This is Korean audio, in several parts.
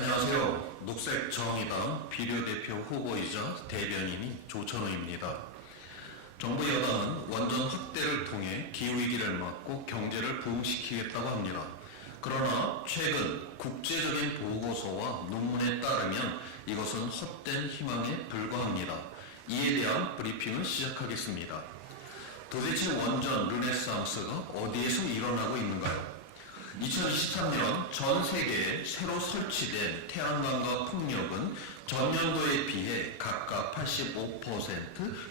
안녕하세요. 녹색정의당 비례대표 후보이자 대변인인 조천우입니다. 정부 여당은 원전 확대를 통해 기후위기를 막고 경제를 부흥시키겠다고 합니다. 그러나 최근 국제적인 보고서와 논문에 따르면 이것은 헛된 희망에 불과합니다. 이에 대한 브리핑을 시작하겠습니다. 도대체 원전 르네상스가 어디에서 일어나고 있는가요? 2023년 전 세계에 새로 설치된 태양광과 풍력은 전년도에 비해 각각 85%,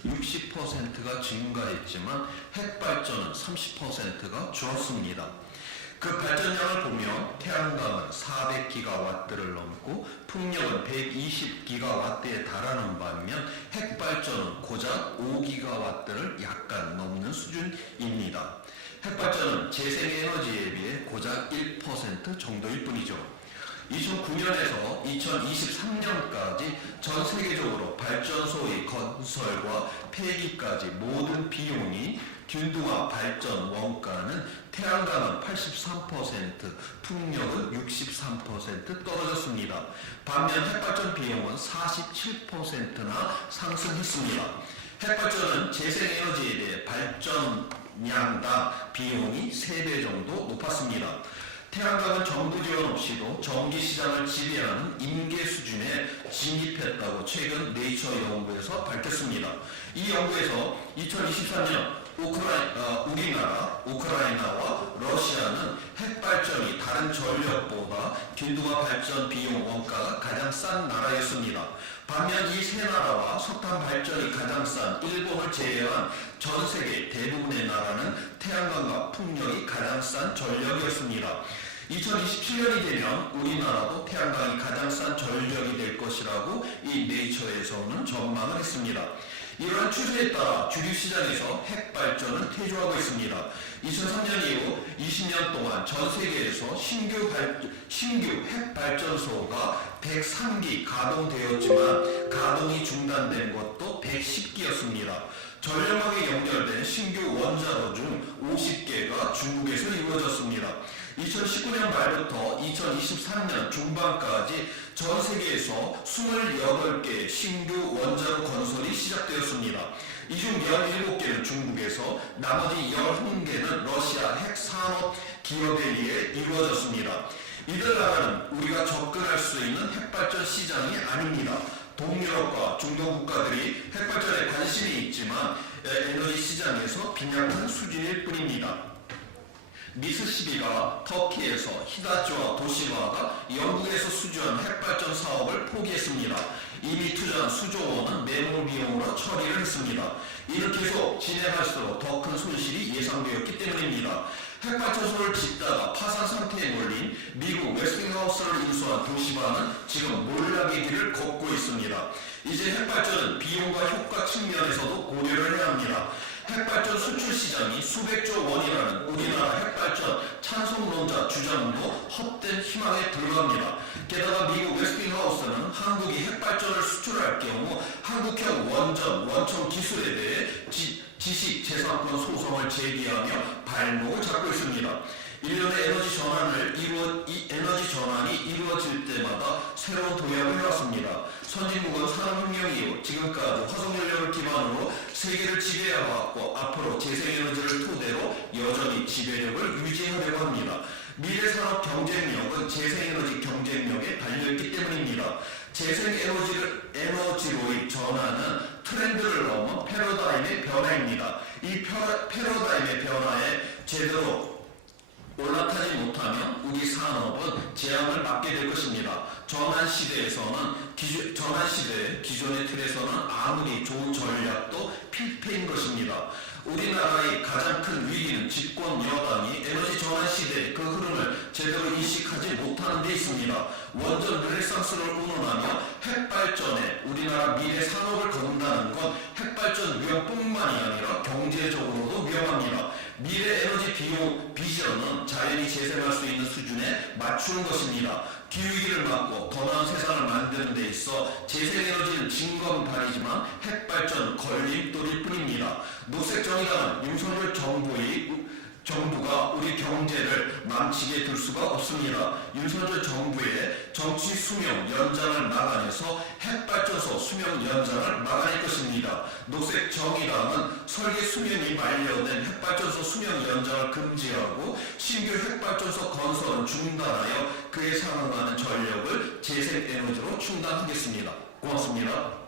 60%가 증가했지만 핵발전은 30%가 줄었습니다. 그 발전량을 보면 태양광은 400기가와트를 넘고 풍력은 120기가와트에 달하는 반면 핵발전은 고작 5기가와트를 약간 넘는 수준입니다. 핵발전은 재생에너지에 비해 고작 1% 정도일 뿐이죠. 2009년에서 2023년까지 전 세계적으로 발전소의 건설과 폐기까지 모든 비용이 균등화 발전 원가는 태양광은 83%, 풍력은 63% 떨어졌습니다. 반면 핵발전 비용은 47%나 상승했습니다. 핵발전은 재생에너지에 대해 발전량당 비용이 3배 정도 높았습니다. 태양광은 정부 지원 없이도 전기시장을 지배하는 임계 수준에 진입했다고 최근 네이처 연구에서 밝혔습니다. 이 연구에서 2023년 우리나라, 우크라이나와 러시아는 핵발전이 다른 전력보다 균등화 발전 비용 원가가 가장 싼 나라였습니다. 반면 이 세 나라와 석탄 발전이 가장 싼 일본을 제외한 전 세계 대부분의 나라는 태양광과 풍력이 가장 싼 전력이었습니다. 2027년이 되면 우리나라도 태양광이 가장 싼 전력이 될 것이라고 이 네이처에서는 전망을 했습니다. 이러한 추세에 따라 주류시장에서 핵발전을 퇴조하고 있습니다. 2003년 이후 20년 동안 전 세계에서 신규 핵발전소가 103기 가동되었지만 가동이 중단된 것도 110기였습니다. 전력망에 연결된 신규 원자로 중 50개가 중국에서 이루어졌습니다. 2019년 말부터 2023년 중반까지 전 세계에서 28개의 신규 원자로 건설이 시작되었습니다. 이 중 17개는 중국에서 나머지 11개는 러시아 핵산업 기업에 의해 이루어졌습니다. 이들 나라는 우리가 접근할 수 있는 핵발전 시장이 아닙니다. 동유럽과 중동 국가들이 핵발전에 관심이 있지만 에너지 시장에서 빈약한 수준일 뿐입니다. 미쓰시비가 터키에서 히다치와 도시바가 영국에서 수주한 핵발전 사업을 포기했습니다. 이미 투자한 수조 원은 매몰 비용으로 처리를 했습니다. 이는 계속 진행할수록 더 큰 손실이 예상되었기 때문입니다. 핵발전소를 짓다가 파산 상태에 몰린 미국 웨스팅하우스를 인수한 도시바는 지금 몰락의 길을 걷고 있습니다. 이제 핵발전은 비용과 효과 측면에서도 고려를 해야 합니다. 핵발전 수출 시장이 수백조 원이라는 우리나라 핵발전 찬성론자 주장도 헛된 희망에 불과합니다. 게다가 미국 웨스팅하우스는 한국이 핵발전을 수출할 경우 한국형 원천 기술에 대해 지식재산권 소송을 제기하며 발목을 잡고 있습니다. 일련의 에너지 전환이 이루어질 때마다 새로운 도약을 해왔습니다. 선진국은 산업혁명 이후 지금까지 화석연료를 기반으로 세계를 지배해왔고 앞으로 재생에너지를 토대로 여전히 지배력을 유지하려고 합니다. 미래산업 경쟁력은 재생에너지 경쟁력에 달려있기 때문입니다. 재생에너지로의 전환은 트렌드를 넘어 패러다임의 변화입니다. 이 패러다임의 변화에 제대로 올라타지 못하면 우리 산업은 재앙을 맞게 될 것입니다. 전환시대에 기존의 틀에서는 아무리 좋은 전략도 필패인 것입니다. 우리나라의 가장 큰 위기는 집권 여당이 에너지 전환시대의 그 흐름을 제대로 인식하지 못하는 데 있습니다. 원전 르네상스를 운운하며 핵발전에 우리나라 미래 산업을 건다는 건 핵발전 위험뿐만이 아니라 경제적으로도 위험합니다. 미래 에너지 비전은 자연이 재생할 수 있는 수준에 맞추는 것입니다. 기후위기를 막고 더 나은 세상을 만드는 데 있어 재생에너지는 징검다리지만 핵발전 걸림돌일 뿐입니다. 녹색정의당은 윤석열 정부가 우리 경제를 망치게 둘 수가 없습니다. 윤석열 정부의 전 정치 수명 연장을 막아내서 핵발전소 수명 연장을 막아낼 것입니다. 녹색 정의당은 설계 수명이 만료된 핵발전소 수명 연장을 금지하고 신규 핵발전소 건설은 중단하여 그에 상응하는 전력을 재생에너지로 충당하겠습니다. 고맙습니다.